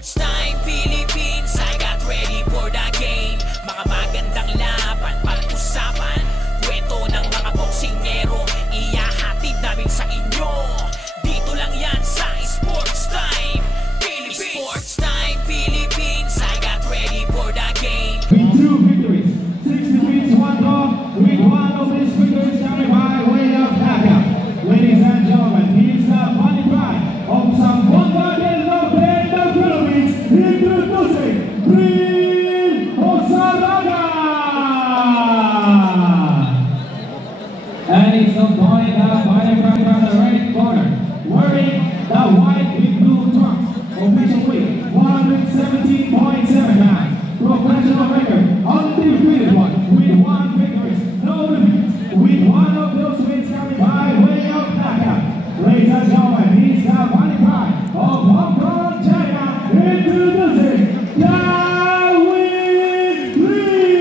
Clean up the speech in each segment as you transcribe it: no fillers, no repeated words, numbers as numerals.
Sports Time Philippines, I got ready for the game. Mga magandang laban, pag-usapan, kwento ng mga boksingero, iyahatid namin sa inyo. Dito lang yan sa Sports Time Philippines. Sports Time Philippines, I got ready for the game. With 2 victories, 6 defeats, 1 draw, with one of these victories coming by way of knockout. Ladies and gentlemen, he's the body pride of Zamboanga del Norte in the Philippines, introducing Bril Osaraga! And he's appointed the body pride from the right corner, wearing the white with blue trunks, official weight 117.79, professional record, undefeated one, with 1 victory, no defeats, with one of those wins coming by way of knockout. Ladies and gentlemen, he's the body pride of Hong Kong, China, introducing Darwin Lee!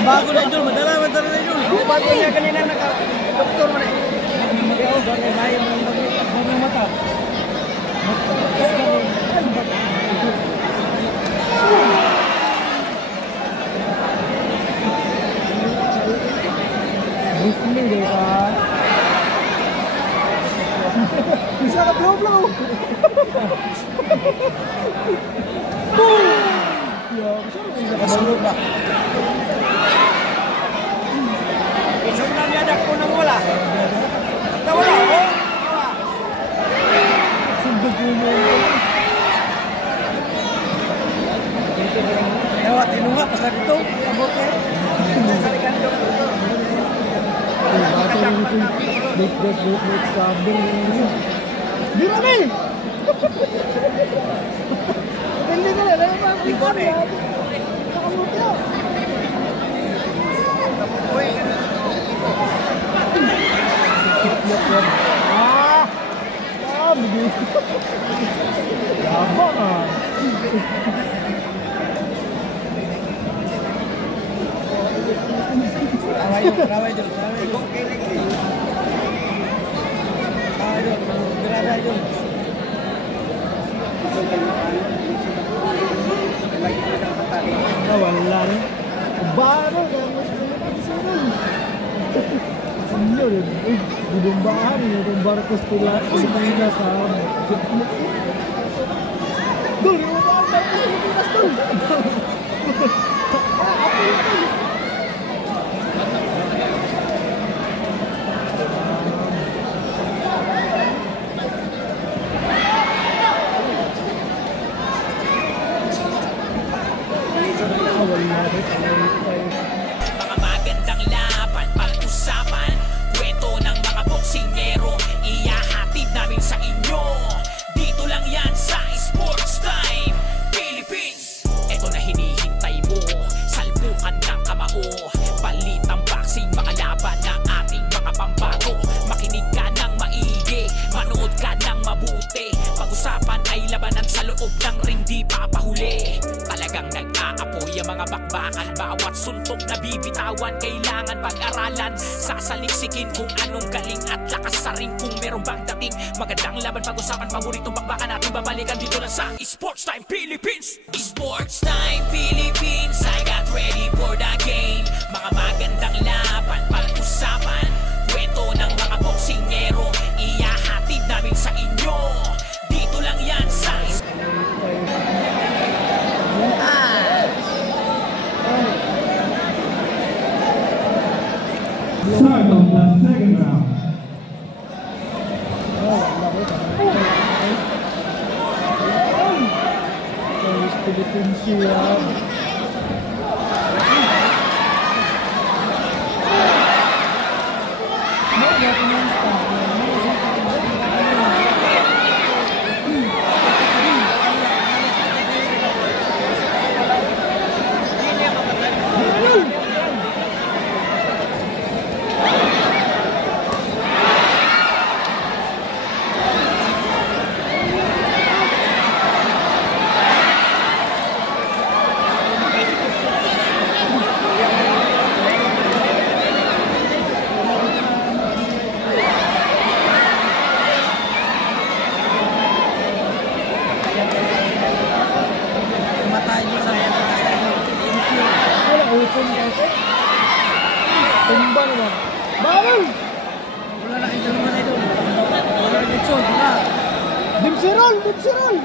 Bago na idol, madala na idol. Bago niya kanina naka-doktor mo na. Ikaw, bagay bayan mo ng mata. Muslim deh kan. Bisa ke blow. Ya, bisa ke blow. Sebenarnya ada kunang bola. Tahu bola? Sunduk punya. Lewat inunga pas itu kabutnya. Salikan dong. Big kabel ini. Di mana? Ini kan ada yang di kone. Kamu tahu? Begitu. Apa kan? Rawai dulu. Berada itu. Wala nih. Baru yang di sini. Iya deh, didombahan ya, dombar kustila semuanya sama. Dul, dombar Pilipinas dul. Mga magandang laban, pag-usapan, kwento ng mga boksingero, iyahatid namin sa inyo. Dito lang yan sa Sports Time Philippines. Ito na hinihintay mo, salpukan ng kamao, balitang boxing, mga laban ng ating mga pambato. Makinig ka ng maigi, manood ka ng mabuti. Pag-usapan ay labanan sa loob ng ring, di papahuli. Talagang nag-aapoy ang mga bakbakan, bawat suntok na bibitawan kailangan pag-aralan. Sasaliksikin kung anong galing at lakas sa ring, kung meron bang dating magandang laban. Pag-usapan, paboritong bakbakan natin babalikan dito lang sa Sports Time Philippines. Sports Time Philippines, I got ready for the game. Mga magandang laban, pag-usapan, kwento ng mga boksingero, iyahatid namin sa inyo. Dito lang yan sa Start of the second round. Philippines siya. roll! Butsi roll!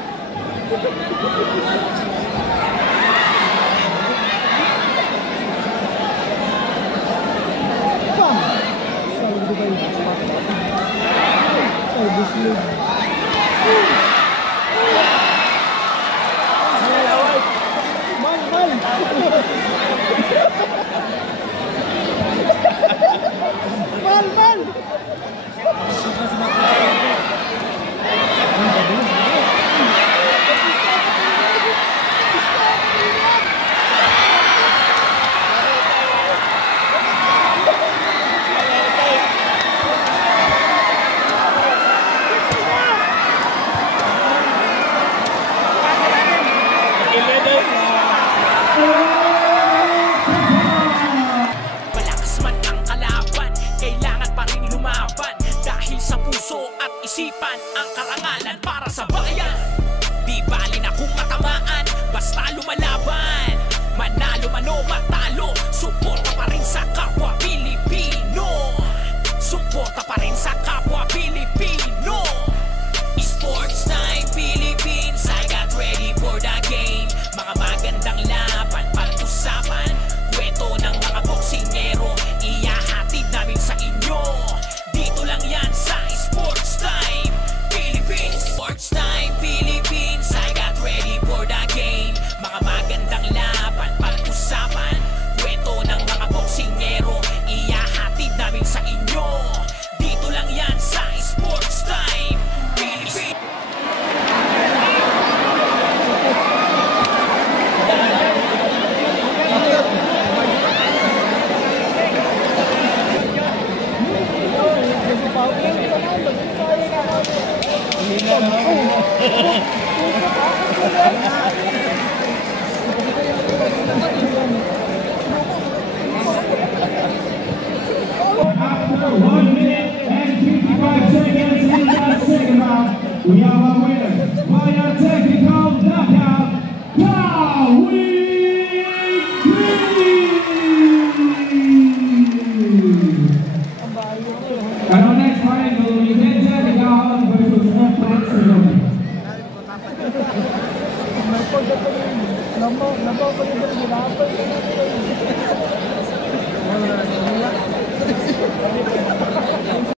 Malakas man ang kalaban, kailangan pa rin lumaban. Dahil sa puso at isipan ang karangalan para sa bayan. Di bali na kung matamaan, basta lumalaban. Manalo man o matalo, suporta pa rin sa kapwa Pilipino. Suporta pa rin sa kapwa Pilipino. Sports Time Philippines, I got ready for the game. Mga magandang laban, pag-usapan, kwento ng mga boksingero, iyahatid namin sa inyo. Dito lang yan sa Sports Time Philippines. Sports Time Philippines, I got ready for the game. Mga magandang laban, pag-usapan, kwento ng mga boksingero, iyahatid namin sa inyo. Dito lang yan sa Sports Time Philippines. After 1 minute and 55 seconds in that second round, we have a winner by a technical knockout, Kawi And our next fight will be Denzel Gaon versus Efren Silomi. Namo